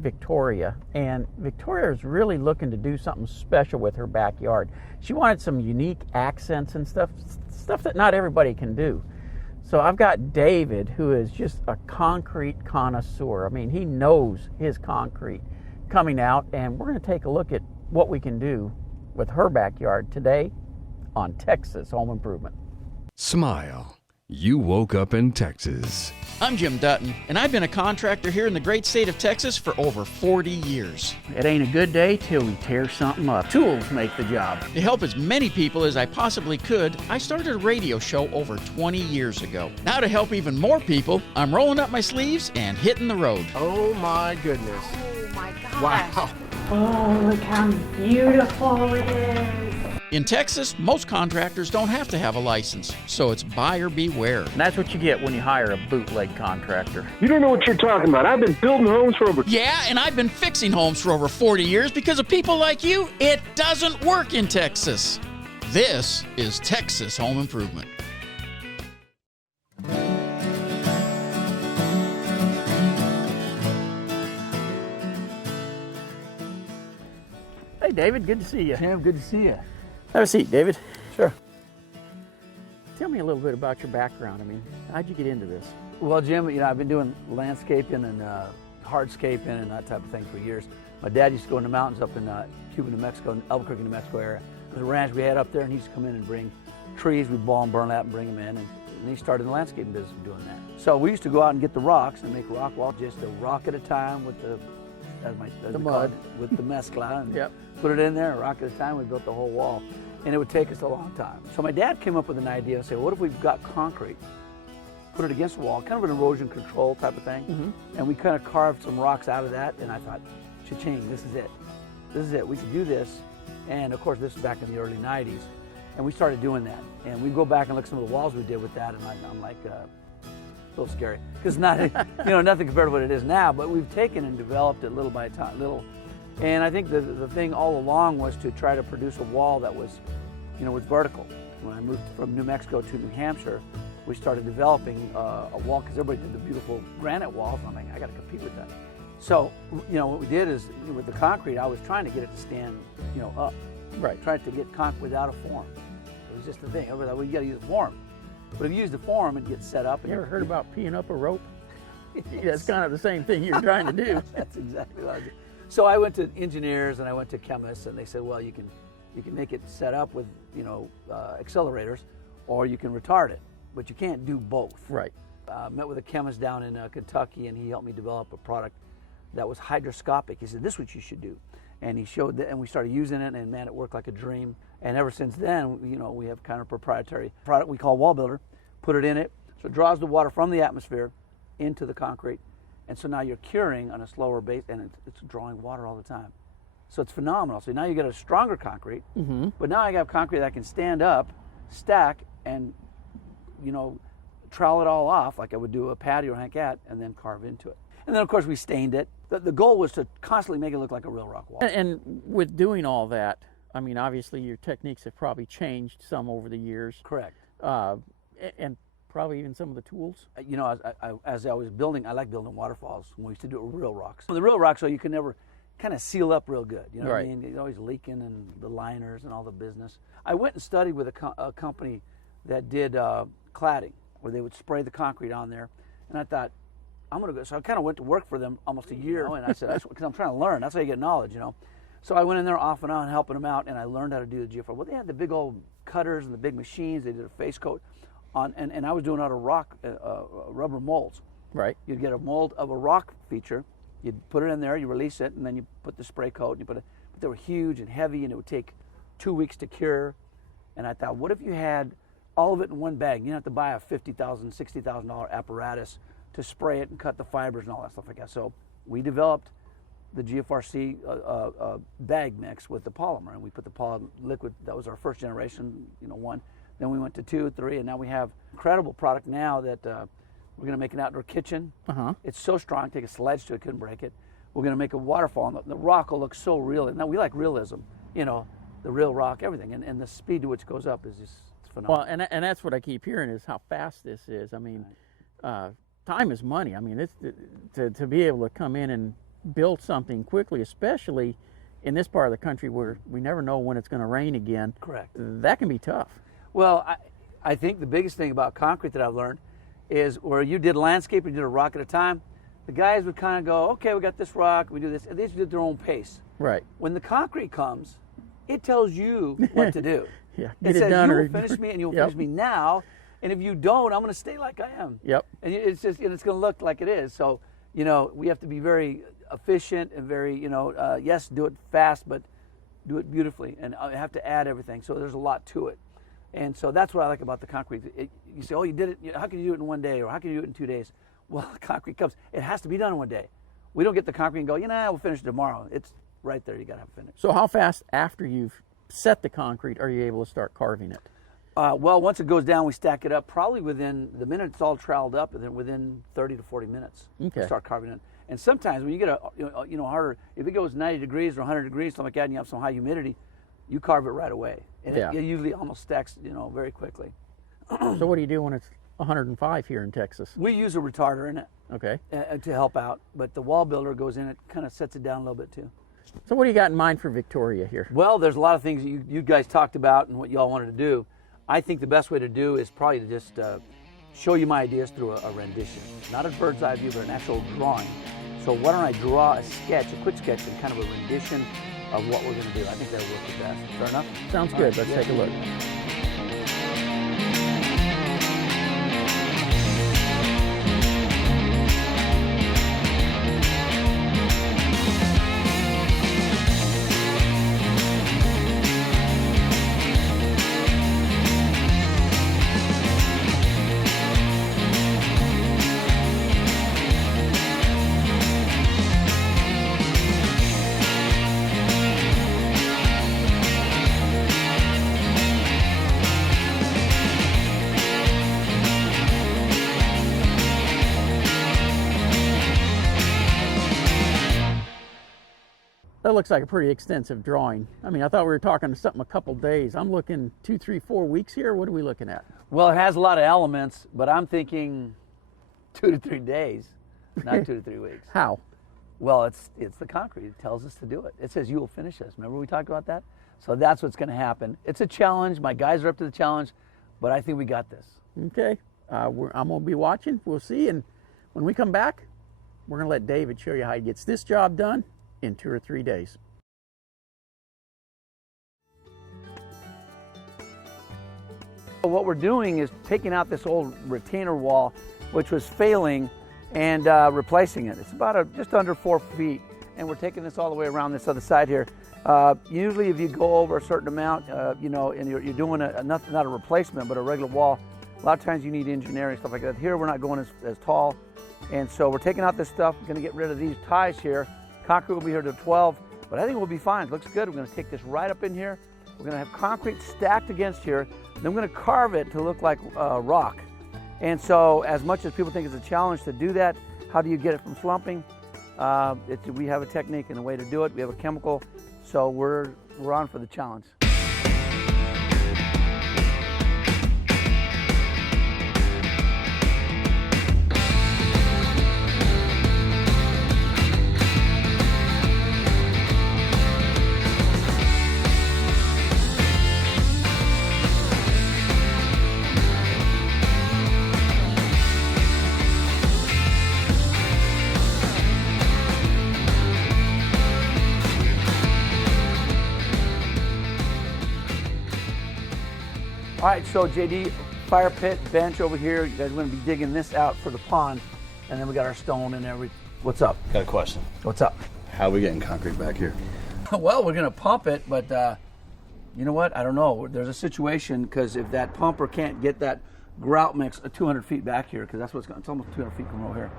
Victoria, and Victoria is really looking to do something special with her backyard. She wanted some unique accents and stuff that not everybody can do. So I've got David, who is just a concrete connoisseur. I mean, he knows his concrete, coming out, and we're going to take a look at what we can do with her backyard today on Texas Home Improvement. Smile. You woke up in Texas. I'm Jim Dutton, and I've been a contractor here in the great state of Texas for over 40 years. It ain't a good day till we tear something up. Tools make the job. To help as many people as I possibly could, I started a radio show over 20 years ago. Now to help even more people, I'm rolling up my sleeves and hitting the road. Oh my goodness. Oh my gosh. Wow. Oh, look how beautiful it is. In Texas, most contractors don't have to have a license, so it's buyer beware. And that's what you get when you hire a bootleg contractor. You don't know what you're talking about. I've been building homes for over... Yeah, and I've been fixing homes for over 40 years because of people like you. It doesn't work in Texas. This is Texas Home Improvement. Hey, David, good to see you. Jim, good to see you. Have a seat, David. Sure. Tell me a little bit about your background. I mean, how'd you get into this? Well, Jim, I've been doing landscaping and hardscaping and that type of thing for years. My dad used to go in the mountains up in Cuba, New Mexico, Albuquerque, New Mexico area. There's a ranch we had up there, and he used to come in and bring trees. We'd ball and burn that and bring them in. And he started the landscaping business doing that. So we used to go out and get the rocks and make rock walls, just a rock at a time with the mud, with the mescla, and Yep. put it in there, a rock at a time. We built the whole wall, and it would take us a long time. So my dad came up with an idea and said, what if we've got concrete, put it against the wall, kind of an erosion control type of thing, and we kind of carved some rocks out of that, and I thought, cha-ching, this is it. This is it, we could do this. And of course, this was back in the early 90s, and we started doing that. And we go back and look at some of the walls we did with that, and I'm like, a little scary, because not, nothing compared to what it is now, but we've taken and developed it little by little. And I think the thing all along was to try to produce a wall that was, was vertical. When I moved from New Mexico to New Hampshire, we started developing a wall, because everybody did the beautiful granite walls, and I'm like, I got to compete with that. So, what we did is, with the concrete, I was trying to get it to stand, up. Right. Tried to get concrete without a form. It was just the thing. Everybody thought, well, you got to use a form. But if you use the form, it gets set up. You ever heard about peeing up a rope? That's kind of the same thing you're trying to do. That's exactly what I did. So I went to engineers and I went to chemists, and they said, well, you can make it set up with accelerators, or you can retard it, but you can't do both. Right. Met with a chemist down in Kentucky, and he helped me develop a product that was hydroscopic. He said, this is what you should do. And he showed that, and we started using it, and man, it worked like a dream. And ever since then, we have kind of proprietary product we call Wall Builder. Put it in it, so it draws the water from the atmosphere into the concrete. And so now you're curing on a slower base, and it's drawing water all the time. So it's phenomenal. So now you get a stronger concrete, but now I got concrete that can stand up, stack, and trowel it all off like I would do a patio or hancat, and then carve into it. And then of course we stained it. The goal was to constantly make it look like a real rock wall. And with doing all that, I mean, obviously your techniques have probably changed some over the years. Correct. And probably even some of the tools. As I was building, I like building waterfalls. When we used to do it with real rocks. The real rocks, so you can never kind of seal up real good. You know what I mean? It's always leaking, and the liners and all the business. I went and studied with a company that did cladding, where they would spray the concrete on there. And I thought, I'm going to go. So I kind of went to work for them almost a year. And I said, because I'm trying to learn. That's how you get knowledge, So I went in there off and on helping them out, and I learned how to do the GFR. Well, they had the big old cutters and the big machines. They did a face coat and I was doing out of rock, rubber molds. Right. You'd get a mold of a rock feature. You'd put it in there, you release it, and then you put the spray coat, and you put it. But they were huge and heavy, and it would take 2 weeks to cure. And I thought, what if you had all of it in one bag? You don't have to buy a $50,000, $60,000 apparatus to spray it and cut the fibers and all that stuff like that. So we developed the GFRC bag mix with the polymer, and we put the polymer liquid. That was our first generation, one. Then we went to 2, 3, and now we have incredible product now that we're going to make an outdoor kitchen. It's so strong, take a sledge to it, couldn't break it. We're going to make a waterfall, and the rock will look so real. Now we like realism, the real rock, everything, and the speed to which it goes up is just phenomenal. Well, and that's what I keep hearing is how fast this is. I mean, time is money. I mean, it's to be able to come in and build something quickly, especially in this part of the country where we never know when it's going to rain again. Correct. That can be tough. Well, I think the biggest thing about concrete that I've learned is where you did landscape, you did a rock at a time, the guys would kind of go, okay, we got this rock, we do this, and they just did their own pace. Right. When the concrete comes, it tells you what to do. Yeah, it get it says, done you or will finish me, and you'll Yep. finish me now, and if you don't, I'm going to stay like I am. Yep. And it's just, and it's going to look like it is. So, you know, we have to be very efficient and very, you know, yes, do it fast, but do it beautifully, and I have to add everything. So there's a lot to it. And so that's what I like about the concrete. You say, oh, you did it. How can you do it in 1 day, or how can you do it in 2 days? Well, concrete comes. It has to be done in 1 day. We don't get the concrete and go, you know, we'll finish it tomorrow. It's right there. You got to have it finished. So how fast after you've set the concrete are you able to start carving it? Well, once it goes down, we stack it up. Probably within the minute it's all troweled up, and then within 30 to 40 minutes, Okay. we start carving it. And sometimes when you get a you know harder, if it goes 90 degrees or 100 degrees, something like that, and you have some high humidity, you carve it right away, and Yeah. it usually almost stacks, you know, very quickly. So what do you do when it's 105 here in Texas? We use a retarder in it Okay. to help out, but the wall builder goes in it, kind of sets it down a little bit too. So what do you got in mind for Victoria here? Well, there's a lot of things you guys talked about and what y'all wanted to do. I think the best way to do is probably to just show you my ideas through a rendition. Not a bird's eye view, but an actual drawing. So why don't I draw a sketch, a quick sketch, and kind of a rendition of what we're going to do. I think that'll work the best. Fair enough? Sounds All good. right, Let's yeah. take a look. That looks like a pretty extensive drawing. I mean, I thought we were talking something a couple days. I'm looking 2, 3, 4 weeks here. What are we looking at? Well, it has a lot of elements, but I'm thinking 2 to 3 days, not 2 to 3 weeks. How? Well, it's the concrete. It tells us to do it. It says you will finish this. Remember we talked about that? So that's what's going to happen. It's a challenge. My guys are up to the challenge, but I think we got this. Okay. I'm going to be watching. We'll see. And when we come back, we're going to let David show you how he gets this job done in 2 or 3 days. What we're doing is taking out this old retainer wall, which was failing, and replacing it. It's about just under 4 feet, and we're taking this all the way around this other side here. Usually if you go over a certain amount, you know, and you're doing not a replacement, but a regular wall, a lot of times you need engineering, stuff like that. Here we're not going as tall, and so we're taking out this stuff. We're gonna get rid of these ties here. Concrete will be here to 12, but I think we'll be fine. It looks good. We're gonna take this right up in here. We're gonna have concrete stacked against here. Then we're gonna carve it to look like rock. And so as much as people think it's a challenge to do that, how do you get it from slumping? We have a technique and a way to do it. We have a chemical, so we're on for the challenge. All right, so JD, fire pit, bench over here. You guys are going to be digging this out for the pond, and then we got our stone and everything. What's up? Got a question. What's up? How are we getting concrete back here? Well, we're going to pump it, but you know what? I don't know. There's a situation, because if that pumper can't get that grout mix 200 feet back here, because that's what's going. It's almost 200 feet from over here.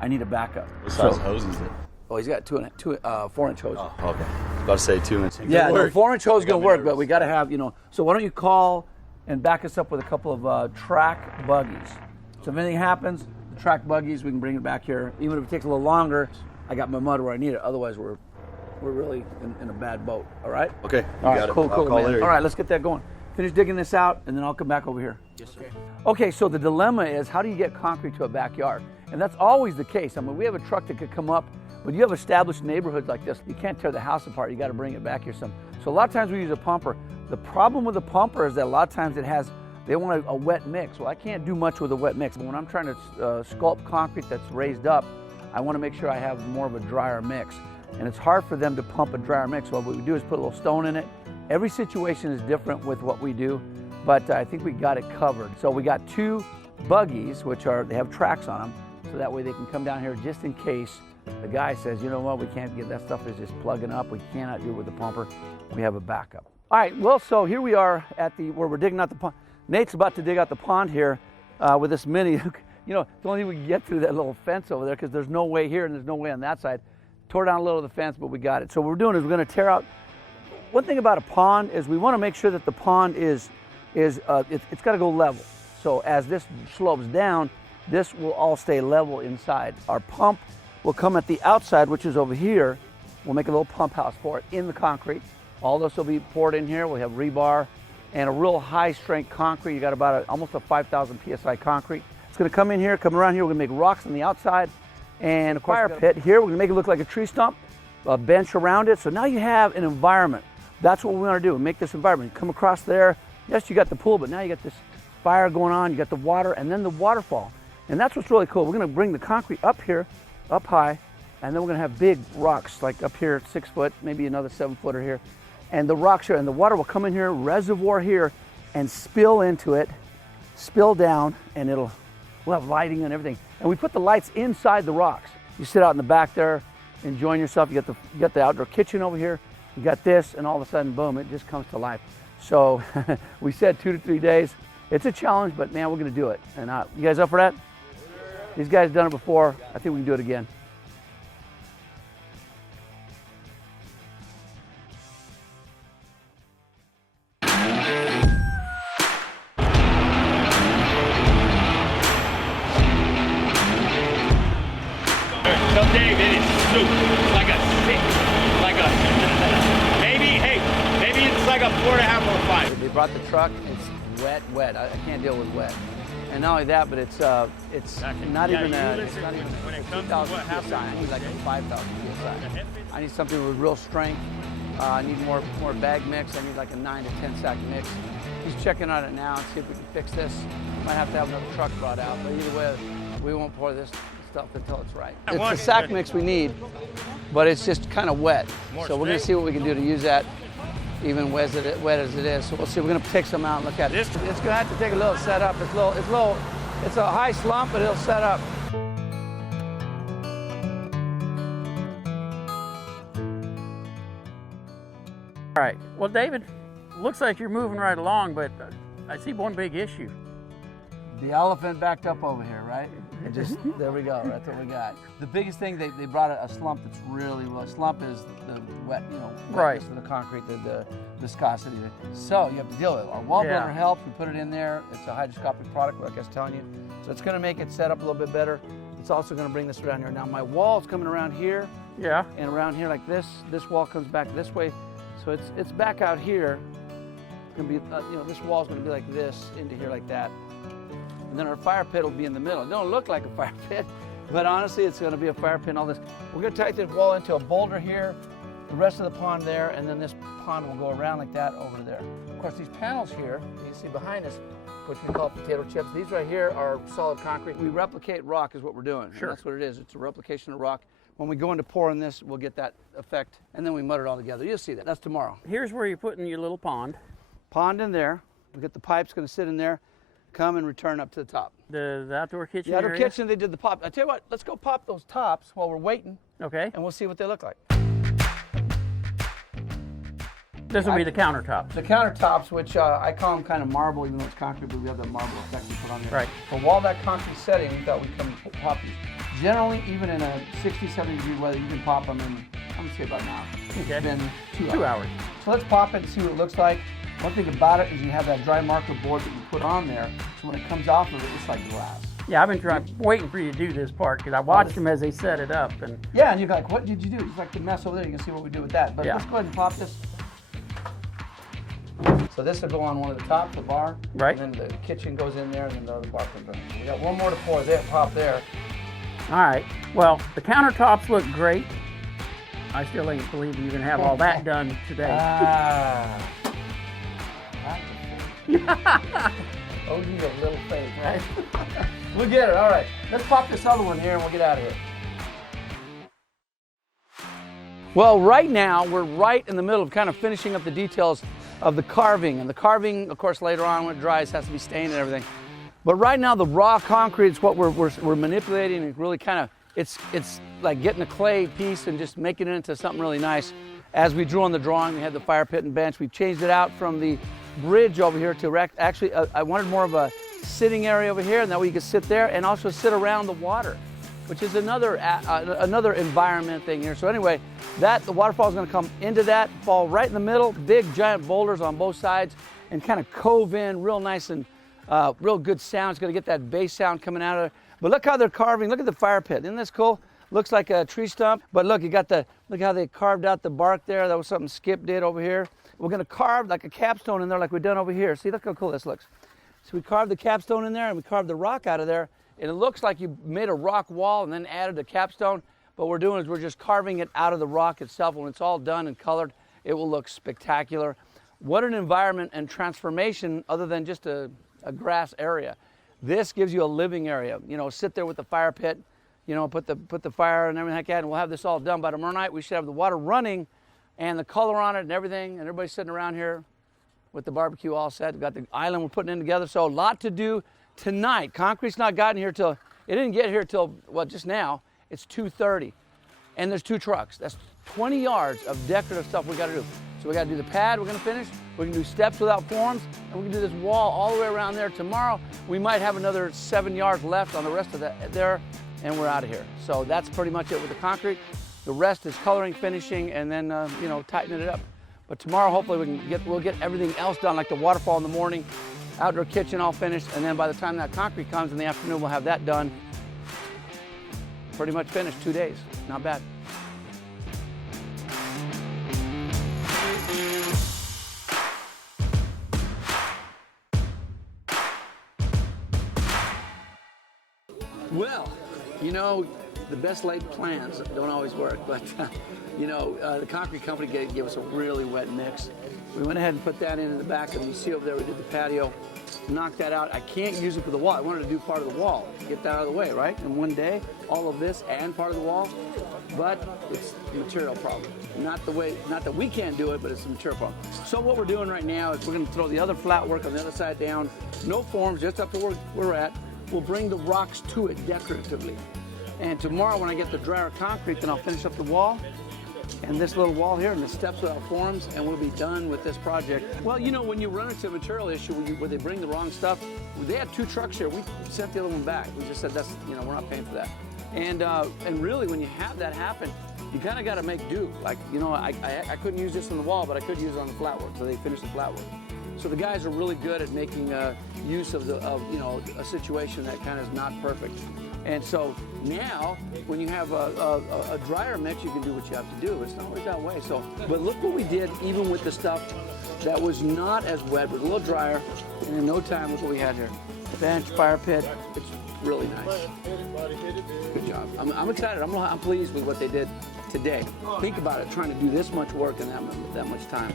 I need a backup. What size hose is it? Oh, he's got 4-inch hose. Oh, okay. About to say 2 inch. Yeah, Good the work. 4-inch hose is I got going to me work, but nervous. we got to have, you know. So why don't you call and back us up with a couple of track buggies. So if anything happens, the track buggies, we can bring it back here. Even if it takes a little longer, I got my mud where I need it. Otherwise, we're really in a bad boat. All right? Okay, All right, got it. cool, I'll cool, call man. Larry. All right, let's get that going. Finish digging this out, and then I'll come back over here. Yes, sir. Okay, so the dilemma is, how do you get concrete to a backyard? And that's always the case. I mean, we have a truck that could come up But you have established neighborhoods like this, you can't tear the house apart, you got to bring it back here some. So a lot of times we use a pumper. The problem with the pumper is that a lot of times they want a wet mix. Well, I can't do much with a wet mix. When I'm trying to sculpt concrete that's raised up, I want to make sure I have more of a drier mix. And it's hard for them to pump a drier mix. So what we do is put a little stone in it. Every situation is different with what we do, but I think we got it covered. So we got 2 buggies, they have tracks on them, so that way they can come down here just in case the guy says, you know what, we can't get that stuff is just plugging up. We cannot do it with the pumper. We have a backup. All right, well, so here we are at where we're digging out the pond. Nate's about to dig out the pond here with this mini. You know, the only thing we can get through that little fence over there because there's no way here and there's no way on that side. Tore down a little of the fence, but we got it. So what we're doing is we're going to tear out. One thing about a pond is we want to make sure that the pond it's got to go level. So as this slopes down, this will all stay level inside. Our pump will come at the outside, which is over here. We'll make a little pump house for it in the concrete. All this will be poured in here. We'll have rebar and a real high strength concrete. You got about almost a 5,000 PSI concrete. It's going to come in here, come around here. We're going to make rocks on the outside and a fire pit here. We're going to make it look like a tree stump, a bench around it. So now you have an environment. That's what we want to do, make this environment. Come across there, yes, you got the pool, but now you got this fire going on, you got the water, and then the waterfall. And that's what's really cool. We're going to bring the concrete up here, up high, and then we're going to have big rocks, like up here, 6 foot, maybe another 7-footer here. And the rocks here, and the water will come in here, reservoir here, and spill into it, spill down, and we'll have lighting and everything. And we put the lights inside the rocks. You sit out in the back there, enjoying yourself. You got the outdoor kitchen over here. You got this, and all of a sudden, boom, it just comes to life. So we said 2 to 3 days. It's a challenge, but man, we're going to do it. And you guys up for that? These guys have done it before. I think we can do it again. Tell Dave it is soup. It's like a 6. Maybe it's like a 4.5 or a 5. They brought the truck. It's wet. I can't deal with wet. And not only that, but it's not even a 2,000 PSI. I need like a 5,000 PSI. I need something with real strength. I need more bag mix. I need like a 9 to 10 sack mix. He's checking on it now and see if we can fix this. Might have to have another truck brought out, but either way, we won't pour this stuff until it's right. It's the sack mix we need, but it's just kind of wet. So we're going to see what we can do to use that, even wet as it is. So we'll see. We're going to take some out and look at it. It's going to have to take a little setup. It's a high slump, but it'll set up. All right. Well, David, looks like you're moving right along, but I see one big issue. The elephant backed up over here, right? There we go. That's what we got. The biggest thing, they brought a slump that's really low. Slump is the wet, right, of the concrete, the viscosity. So you have to deal with it. Our wall builder helps. We put it in there. It's a hydroscopic product, like I was telling you. So it's going to make it set up a little bit better. It's also going to bring this around here. Now my wall's coming around here. Yeah. And around here like this. This wall comes back this way. So it's back out here. It's going to be, this wall's going to be like this into here like that. And then our fire pit will be in the middle. It don't look like a fire pit, but honestly, it's going to be a fire pit and all this. We're going to tighten the wall into a boulder here, the rest of the pond there, and then this pond will go around like that over there. Of course, these panels here, you see behind us, which we call potato chips, these right here are solid concrete. We replicate rock is what we're doing. Sure. That's what it is. It's a replication of rock. When we go into pouring this, we'll get that effect, and then we mud it all together. You'll see that. That's tomorrow. Here's where you're putting your little pond. Pond in there. We get the pipes going to sit in there. Come and return up to the top. The outdoor kitchen. The outdoor area? kitchen, they did the pop. I tell you what, let's go pop those tops while we're waiting. Okay. And we'll see what they look like. This will be the countertops. The countertops, which I call them kind of marble, even though it's concrete, but we have the marble effect we put on there. Right. So while that concrete setting, we thought we'd come and pop these. Generally, even in a 60, 70 degree weather, you can pop them in, I'm going to say about an hour. Okay. It's been 2 hours. So let's pop it and see what it looks like. One thing about it is you have that dry marker board that you put on there, so when it comes off of it, it's like glass. Yeah, I've been waiting for you to do this part because I watched them as they set it up. And yeah, and you're like, what did you do? It's like the mess over there. You can see what we do with that. But let's go ahead and pop this. So this will go on one of the tops, the bar. Right. And then the kitchen goes in there, and then the other bar comes in. We got one more to pour there, pop there. All right. Well, the countertops look great. I still ain't believe you can have all that done today. Oh, you have little faith, right? We'll get it. All right. Let's pop this other one here and we'll get out of here. Well, right now, we're right in the middle of kind of finishing up the details of the carving. And the carving, of course, later on when it dries, has to be stained and everything. But right now, the raw concrete is what we're manipulating and really kind of, it's like getting a clay piece and just making it into something really nice. As we drew on the drawing, we had the fire pit and bench. We've changed it out from the bridge over here to actually, I wanted more of a sitting area over here, and that way you could sit there and also sit around the water, which is another environment thing here. So anyway, the waterfall is going to come into that, fall right in the middle, big giant boulders on both sides, and kind of cove in real nice and real good sound. It's going to get that bass sound coming out of it. But look how they're carving. Look at the fire pit. Isn't this cool? Looks like a tree stump, but look, look how they carved out the bark there. That was something Skip did over here. We're going to carve like a capstone in there like we've done over here. See, look how cool this looks. So we carved the capstone in there and we carved the rock out of there. And it looks like you made a rock wall and then added a capstone. But what we're doing is we're just carving it out of the rock itself. When it's all done and colored, it will look spectacular. What an environment and transformation other than just a grass area. This gives you a living area. You know, sit there with the fire pit, you know, put the fire and everything like that, and we'll have this all done. By tomorrow night, we should have the water running and the color on it and everything, and everybody's sitting around here with the barbecue all set. We've got the island we're putting in together, so a lot to do tonight. Concrete's not gotten here till, it didn't get here till, well, just now. It's 2:30, and there's 2 trucks. That's 20 yards of decorative stuff we gotta do. So we gotta do the pad, we're gonna finish. We're gonna do steps without forms, and we can do this wall all the way around there. Tomorrow, we might have another 7 yards left on the rest of that there, and we're out of here. So that's pretty much it with the concrete. The rest is coloring, finishing, and then you know, tightening it up. But tomorrow, hopefully, we'll get everything else done, like the waterfall in the morning, outdoor kitchen all finished, and then by the time that concrete comes in the afternoon, we'll have that done. Pretty much finished, 2 days. Not bad. Well, you know, the best laid plans don't always work, but you know, the concrete company gave us a really wet mix. We went ahead and put that in the back, and you see over there we did the patio, knocked that out. I can't use it for the wall. I wanted to do part of the wall, get that out of the way, right? In one day, all of this and part of the wall, but it's a material problem. Not that we can't do it, but it's a material problem. So what we're doing right now is we're gonna throw the other flat work on the other side down, no forms, just up to where we're at. We'll bring the rocks to it decoratively. And tomorrow when I get the drier concrete, then I'll finish up the wall and this little wall here and the steps without forms, and we'll be done with this project. Well, you know, when you run into a material issue where they bring the wrong stuff, they had 2 trucks here. We sent the other one back. We just said, that's, you know, we're not paying for that. And really, when you have that happen, you kind of got to make do. Like, you know, I couldn't use this on the wall, but I could use it on the flat work, so they finished the flat work. So the guys are really good at making use of you know, a situation that kind of is not perfect. And so now, when you have a drier mix, you can do what you have to do. It's not always that way. So, but look what we did, even with the stuff that was not as wet, but a little drier, and in no time, look what we had here. Bench, fire pit, it's really nice. Good job. I'm excited. I'm pleased with what they did today. Think about it, trying to do this much work in that much time.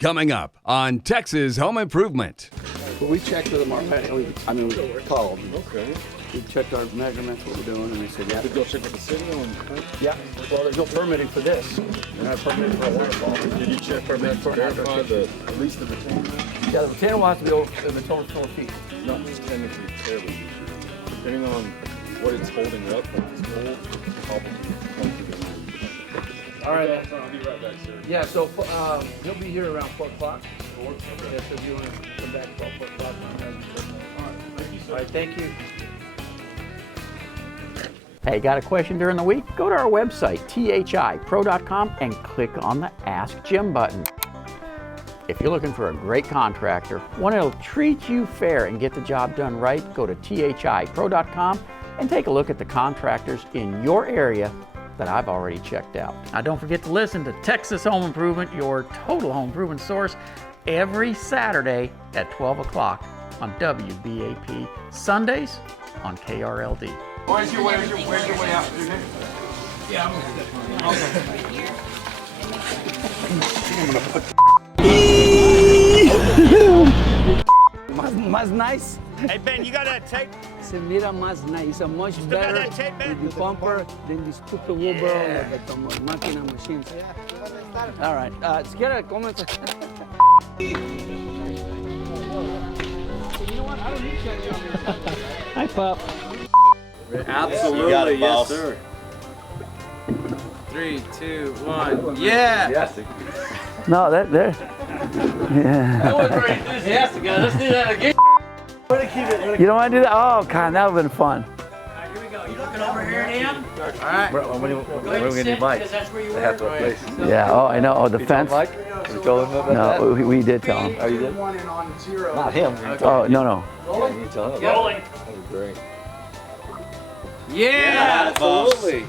Coming up on Texas Home Improvement. Well, we checked with them already. We called. Okay. We checked our measurements, what we're doing, and they said, yeah. Did you go check with the city on? Yeah. Well, there's no permitting for this. They're not permitting for a waterfall. Did you check permit to verify at least the retaining wall? Yeah, the retaining wall has to be over the total 4 feet. Not just technically terribly. Depending on what it's holding up, like it's cold, probably. All right. I'll be right back, sir. Yeah, so he'll be here around 4 o'clock. Okay. Yeah, so if you want to come back about 4 o'clock. All right, thank you, sir. All right, thank you. Hey, got a question during the week? Go to our website, thipro.com, and click on the Ask Jim button. If you're looking for a great contractor, one that'll treat you fair and get the job done right, go to thipro.com and take a look at the contractors in your area that I've already checked out. Now don't forget to listen to Texas Home Improvement, your total home improvement source. every Saturday at 12 o'clock on WBAP, Sundays on KRLD. Where's your way out? Yeah, Más nice. Hey Ben, you got that tape? Se mira más nice. It's much Still better got that tape, man? with the bumper than this stupid wheelbarrow like the máquina machines. All right. Si quiere, comienza. Hi, Pop. Absolutely, yes, sir. 3, 2, 1. Yeah! Yes. No, that there. Yeah. That was very enthusiastic, guys. Let's do that again. You don't want to do that? Oh, God, that would have been fun. Alright, here we go. You looking over here, Dan? Alright. When are we going to need Mike? That's where you They have to work. replace. Yeah. Oh, I know. Oh, the fence. Mike? We told him about No, we did tell him. that? Oh, you did? Not him. Oh, no. You tell him. Rolling. That was great. Yeah! Absolutely.